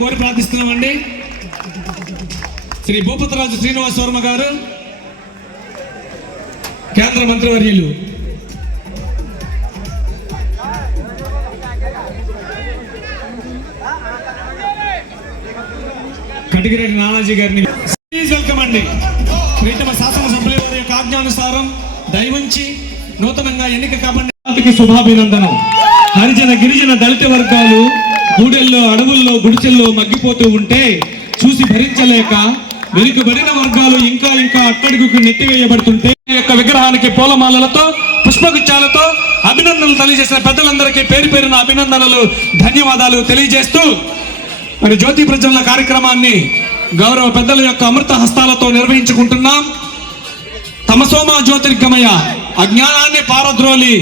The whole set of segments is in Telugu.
కోరి ప్రార్థిస్తున్నామండి. శ్రీ భూపతిరాజు శ్రీనివాస వర్మ గారు, కేంద్ర మంత్రివర్యులు. కటిగిరెడ్డి నానాజీ గారిని వెల్కమ్ అండి. ప్రీతమ శాసనసభ్యుల వారి యొక్క ఆజ్ఞానుసారం దయవుంచి నూతనంగా ఎన్నిక కాబట్టి శుభాభినందనం. హరిజన గిరిజన దళిత వర్గాలు గూడెల్లో అడవుల్లో గుడిచెల్లో మగ్గిపోతూ ఉంటే చూసి భరించలేక వెనుకబడిన వర్గాలు ఇంకా ఇంకా అట్టడుగుకు నెట్టివేయబడుతుంటే ఈ యొక్క విగ్రహానికి పూలమాలలతో పుష్పగుచ్చాలతో అభినందనలు తెలియజేసిన పెద్దలందరికీ పేరు పేరున అభినందనలు, ధన్యవాదాలు తెలియజేస్తూ మరి జ్యోతి ప్రజ్వలన కార్యక్రమాన్ని గౌరవ పెద్దల యొక్క అమృత హస్తాలతో నిర్వహించుకుంటున్నాం. తమసోమా జ్యోతిర్గమయ, అజ్ఞానాన్ని పారద్రోలి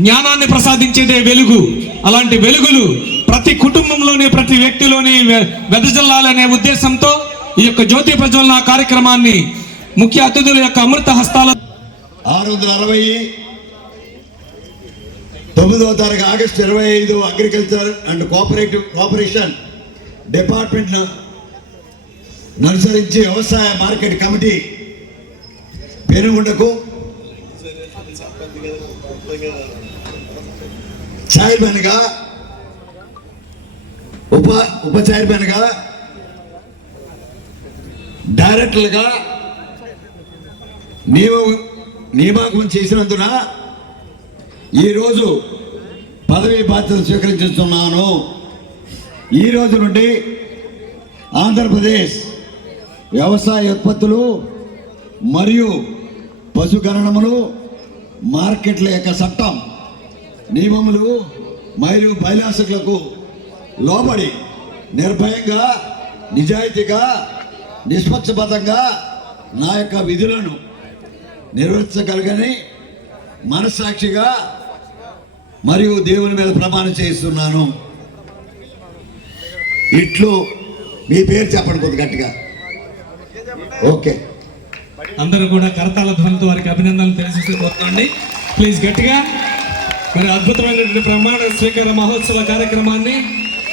జ్ఞానాన్ని ప్రసాదించేదే వెలుగు. అలాంటి వెలుగులు ప్రతి కుటుంబంలోని ప్రతి వ్యక్తిలోని వెదజల్లాలనే ఉద్దేశంతో ఈ యొక్క జ్యోతి ప్రజ్వలన కార్యక్రమాన్ని ముఖ్య అతిథుల యొక్క అమృత హస్తాల 660 తారీఖు August 25 agriculture and cooperation department అనుసరించి వ్యవసాయ మార్కెట్ కమిటీ పెనుగొండకు చైర్మన్గా ఉప చైర్మన్గా డైరెక్టర్లుగా నియామకం చేసినందున ఈరోజు పదవీ బాధ్యతలు స్వీకరించుతున్నాను. ఈ రోజు నుండి ఆంధ్రప్రదేశ్ వ్యవసాయ ఉత్పత్తులు మరియు పశుగణనములు మార్కెట్ల యొక్క చట్టం నియమములు మరియు బైలాసకులకు లోబడి నిర్భయంగా, నిజాయితీగా, నిష్పక్షపాతంగా నా యొక్క విధులను నిర్వర్తించగలగని మనస్సాక్షిగా మరియు దేవుని మీద ప్రమాణం చేస్తున్నాను. ఇట్లు మీ పేరు చెప్పండి కొద్ది గట్టిగా. ఓకే, అందరూ కూడా కరతాళ ధ్వనితో వారికి అభినందనలు తెలియజేసుకోండి ప్లీజ్ గట్టిగా. మరి అద్భుతమైనటువంటి ప్రమాణ స్వీకార మహోత్సవ కార్యక్రమాన్ని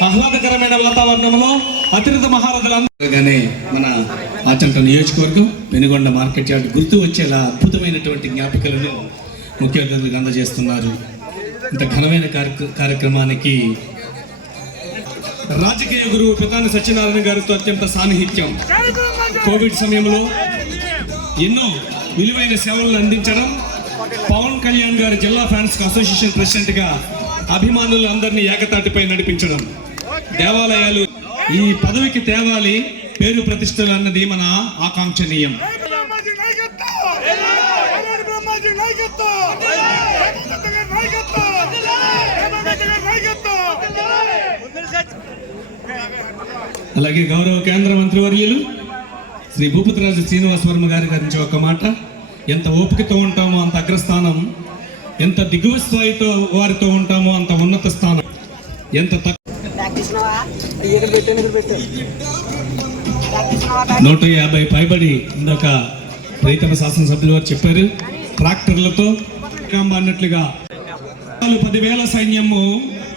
ఆహ్లాదకరమైన వాతావరణంలో అతిరథ మహారథులందరూగానే మన ఆచంట నియోజకవర్గం పెనుగొండ మార్కెట్ యార్డ్ గుర్తు వచ్చేలా అద్భుతమైనటువంటి జ్ఞాపికలను ముఖ్య అతిథులకు అందజేస్తున్నారు. ఇంత ఘనమైన కార్యక్రమానికి రాజకీయ గురువు పితాని సత్యనారాయణ గారితో అత్యంత సాన్నిహిత్యం, కోవిడ్ సమయంలో ఎన్నో విలువైన సేవలను అందించడం, పవన్ కళ్యాణ్ గారి జిల్లా ఫ్యాన్స్ అసోసియేషన్ ప్రెసిడెంట్ గా అభిమానులు అందరినీ ఏకతాటిపై నడిపించడం, దేవాలయాలు ఈ పదవికి తేవాలి, పేరు ప్రతిష్టలు అన్నది మన ఆకాంక్షనీయం. అలాగే గౌరవ కేంద్ర మంత్రివర్యులు శ్రీ భూపతిరాజు శ్రీనివాస వర్మ గారి గురించి ఒక మాట. ఎంత ఓపికతో ఉంటామో అంత అగ్రస్థానం, ఎంత దిగువ స్థాయితో వారితో ఉంటామో అంత ఉన్నత స్థానం. ఎంత 150 పైబడి ఇందాక రైతమ శాసనసభ్యులు వారు చెప్పారు. ట్రాక్టర్లతో అన్నట్లుగా 10,000 సైన్యము,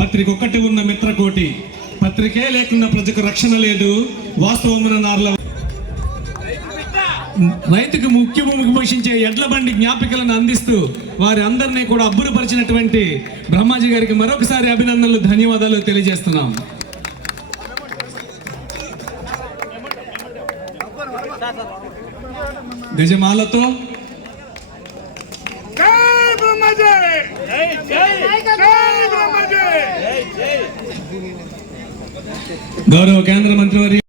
పత్రిక ఒక్కటి ఉన్న మిత్రకోటి, పత్రికే లేకుండా ప్రజకు రక్షణ లేదు, వాస్తవమున నార్ల రైతుకు ముఖ్య భూమికి పోషించే ఎడ్ల బండి జ్ఞాపికలను అందిస్తూ వారి అందరినీ కూడా అబ్బురపరిచినటువంటి బ్రహ్మాజీ గారికి మరొకసారి అభినందనలు, ధన్యవాదాలు తెలియజేస్తున్నాం. గజమాలతో గౌరవ కేంద్ర మంత్రివర్యులు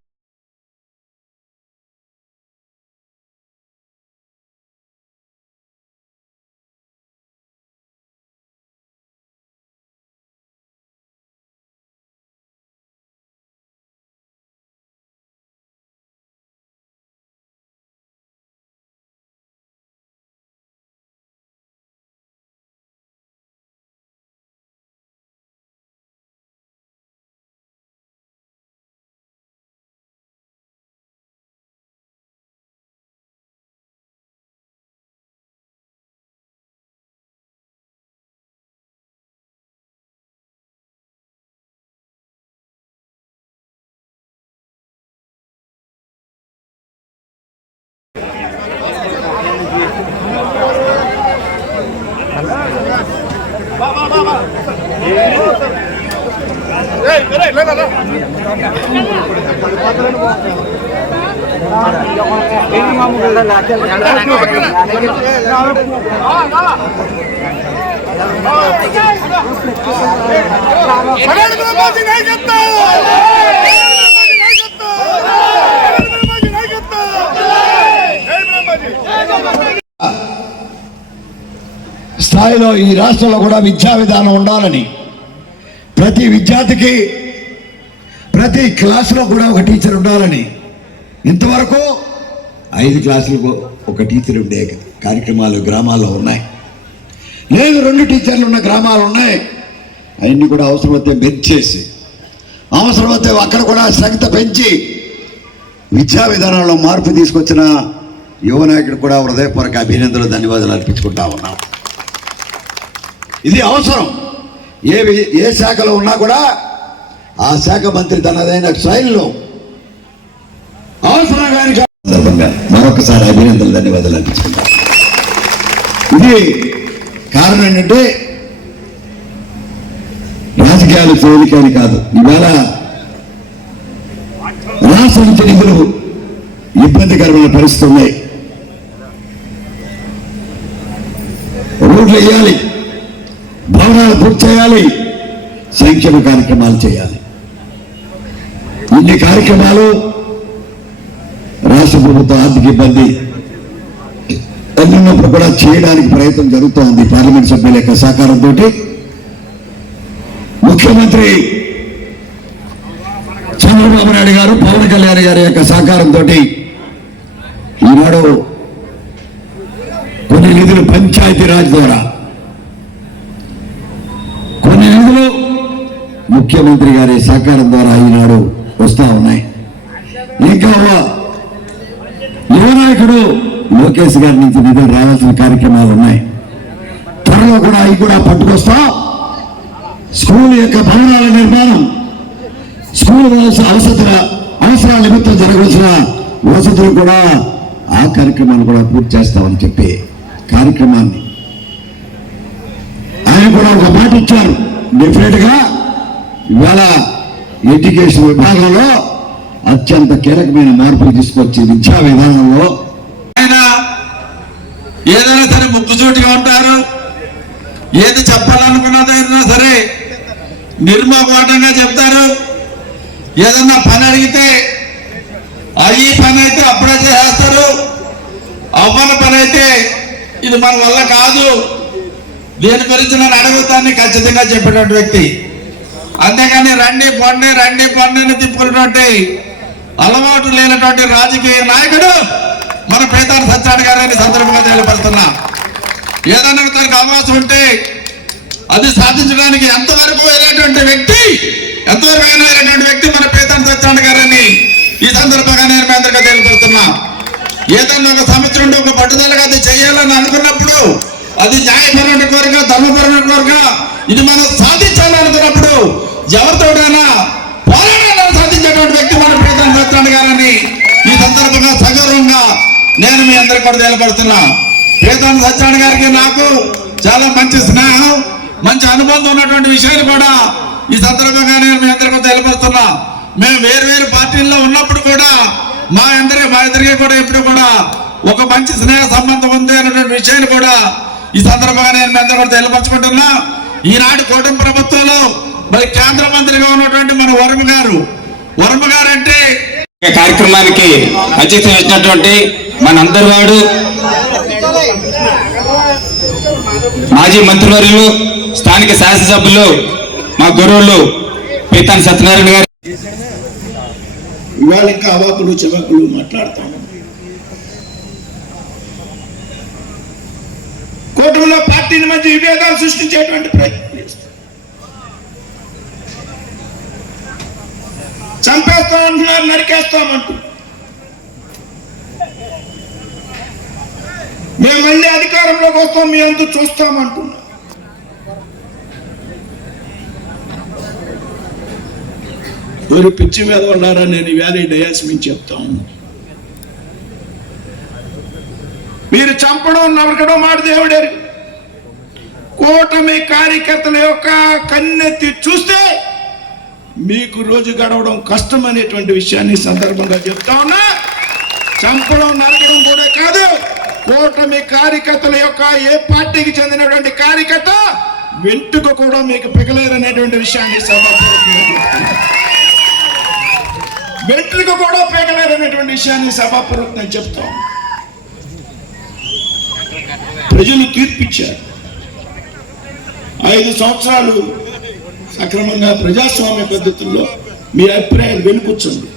స్థాయిలో ఈ రాష్ట్రంలో కూడా విద్యా విధానం ఉండాలని, ప్రతి విద్యార్థికి ప్రతి క్లాసులో కూడా ఒక టీచర్ ఉండాలని, ఇంతవరకు 5 క్లాసులకు ఒక టీచర్ ఉండే కార్యక్రమాలు గ్రామాల్లో ఉన్నాయి. లేదు 2 టీచర్లు ఉన్న గ్రామాలు ఉన్నాయి. అవన్నీ కూడా అవసరమైతే మెచ్చేసి, అవసరమైతే అక్కడ కూడా శ్రద్ధ పెంచి విద్యా విధానంలో మార్పు తీసుకొచ్చిన యువ నాయకుడు కూడా హృదయపూర్వక అభినందనలు, ధన్యవాదాలు అర్పించుకుంటా ఉన్నాం. ఇది అవసరం. ఏ శాఖలో ఉన్నా కూడా ఆ శాఖ మంత్రి తనదైన శైలిలో అవసరం కానీ మరొకసారి అభినందనలు, ధన్యవాదాలు అర్పించుకుంటాం. ఇది కారణం ఏంటంటే రాజకీయాలు తేలికని కాదు. ఇవాళ రాష్ట్ర నుంచి నిధులు ఇబ్బందికరమైన పరిస్థితి ఉన్నాయి. రోడ్లు వేయాలి, భవనాలు పూర్తి చేయాలి, సంక్షేమ కార్యక్రమాలు చేయాలి. ఇన్ని కార్యక్రమాలు రాష్ట్ర ప్రభుత్వం ఆర్థిక ఇబ్బంది ఉన్నప్పుడు కూడా చేయడానికి ప్రయత్నం జరుగుతోంది. పార్లమెంట్ సభ్యుల యొక్క సహకారంతో, ముఖ్యమంత్రి చంద్రబాబు నాయుడు గారు, పవన్ కళ్యాణ్ గారి యొక్క సహకారంతో ఈనాడు కొన్ని నిధులు పంచాయతీరాజ్ ద్వారా, కొన్ని నిధులు ముఖ్యమంత్రి గారి సహకారం ద్వారా ఈనాడు వస్తూ ఉన్నాయి. ఇంకా యువ నాయకుడు లోకేష్ గారి నుంచి నిధులు రావాల్సిన కార్యక్రమాలు ఉన్నాయి. త్వరలో కూడా అవి కూడా పట్టుకొస్తాం. స్కూల్ యొక్క భవనాల నిర్మాణం, స్కూల్ అవసరాల నిమిత్తం జరగవలసిన వసతులు కూడా, ఆ కార్యక్రమాన్ని కూడా పూర్తి చేస్తామని చెప్పి కార్యక్రమాన్ని ఆయన కూడా ఒక మాట ఇచ్చారు. డెఫినెట్ గా ఇవాళ ఎడ్యుకేషన్ విభాగంలో అత్యంత కీలకమైన మార్పులు తీసుకొచ్చి విద్యా విధానంలో ఆయన ఏదైనా సరే ముక్కుచూటిగా ఉంటారు. ఏది చెప్పాలనుకున్నదైనా సరే నిర్మోహమాటంగా చెప్తారు. ఏదన్నా పని అడిగితే ఈ పని అయితే అప్పుడే చేస్తారు, అవ్వని పని అయితే ఇది మన వల్ల కాదు, దేని గురించి నేను అడుగుతాన్ని ఖచ్చితంగా చెప్పేటువంటి వ్యక్తి. అంతేకాని రండి పొండి తిప్పుకున్నటువంటి అలవాటు లేనటువంటి రాజకీయ నాయకుడు మన పేతాడు సత్యనారాయణ గారిని సందర్భంగా తెలియపరుస్తున్నా. ఏదైనా తనకు అవకాశం ఉంటే అది సాధించడానికి ఎంతవరకు వెళ్ళేటువంటి వ్యక్తి మన పేతాడు సత్యనారాయణ గారిని ఈ సందర్భంగా నేను మీ అందరికీ తెలియపరుస్తున్నా. ఏదన్నా ఒక సమస్య ఉంటే ఒక పట్టుదలగా అది చేయాలని అనుకున్నప్పుడు, అది న్యాయపరమైన కోరిక, ధర్మపరమైన కోరిక, ఇది మనం సాధించాలనుకున్నప్పుడు ఎవరితోడైనా పోరాడాలని సాధించేటువంటి వ్యక్తి మన పేతాడు సత్యనారాయణ గారని ఈ సందర్భంగా సగౌరవంగా నేను మీ అందరికీ కూడా తెలియపడుతున్నా. పేతాడు సత్యనారాయణ గారికి నాకు చాలా మంచి స్నేహం, మంచి అనుబంధం ఉన్నటువంటి విషయాన్ని కూడా ఈ సందర్భంగా నేను మీ అందరికీ తెలియపరుస్తున్నా. మేము వేరు పార్టీల్లో ఉన్నప్పుడు కూడా మా ఇద్దరికి కూడా ఎప్పుడు కూడా ఒక మంచి స్నేహ సంబంధం ఉంది అన్నటువంటి విషయాన్ని కూడా ఈ సందర్భంగా నేను మీ అందరూ కూడా తెలియపరచుకుంటున్నా. ఈనాడు కూటమి ప్రభుత్వంలో మరి కేంద్ర మంత్రిగా ఉన్నటువంటి మన వర్మ గారు అంటే కార్యక్రమానికి అతిథి వచ్చినటువంటి మనందరి వాడు మాజీ మంత్రివర్యులు, స్థానిక శాసనసభ్యులు, మా గురువులు పేతాడు సత్యనారాయణ గారు. ఇవాళ ఇంకా అవాకులు చెవాకులు మాట్లాడతాము. కూటమిలో పార్టీల మధ్య విభేదాలు సృష్టించేటువంటి ప్రయత్నం చేస్తారు. చంపేస్తామంటున్నారు, నరికేస్తామంటున్నారు. మేము మళ్ళీ అధికారంలోకి వస్తాం, మీ అందు చూస్తామంటున్నాం. ఎవరు పిచ్చి మీద ఉన్నారా? నేను ఈవేళ డయాస్ మీద చెప్తా ఉన్నా. మీరు చంపడం నరకడం మాట దేవుడేరు. కూటమి కార్యకర్తల యొక్క కన్నెత్తి చూస్తే మీకు రోజు గడవడం కష్టం అనేటువంటి విషయాన్ని ఈ సందర్భంగా చెప్తా ఉన్నా. చంపడం నరకడం కూడా కాదు, కూటమి కార్యకర్తల యొక్క ఏ పార్టీకి చెందినటువంటి కార్యకర్త వెంటుక కూడా మీకు పిగలేరనేటువంటి విషయాన్ని సభాపూర్వకంగా చెప్తున్నా. వెంట్రుక కూడా పేగలేరనేటువంటి విషయాన్ని సభాపూర్వకంగా చెప్తాం. ప్రజలు తీర్పిచ్చారు. 5 సంవత్సరాలు సక్రమంగా ప్రజాస్వామ్య పద్ధతుల్లో మీ అభిప్రాయాలు వెలుపుచ్చండి,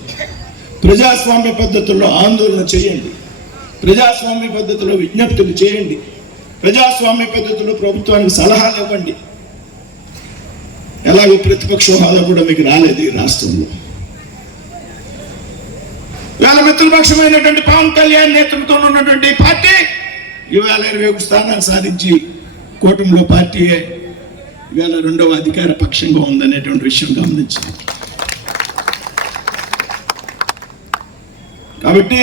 ప్రజాస్వామ్య పద్ధతుల్లో ఆందోళన చేయండి, ప్రజాస్వామ్య పద్ధతిలో విజ్ఞప్తులు చేయండి, ప్రజాస్వామ్య పద్ధతిలో ప్రభుత్వానికి సలహాలు ఇవ్వండి. ఎలాగో ప్రతిపక్ష హోదా కూడా మీకు రాలేదు ఈ రాష్ట్రంలో. ఇవాళ మిత్రపక్షమైనటువంటి పవన్ కళ్యాణ్ నేతృత్వంలో ఉన్నటువంటి పార్టీ ఇవాళ 21 స్థానాలు సాధించి కూటమిలో పార్టీయే ఇవాళ 2వ అధికార పక్షంగా ఉందనేటువంటి విషయం గమనించాలి. కాబట్టి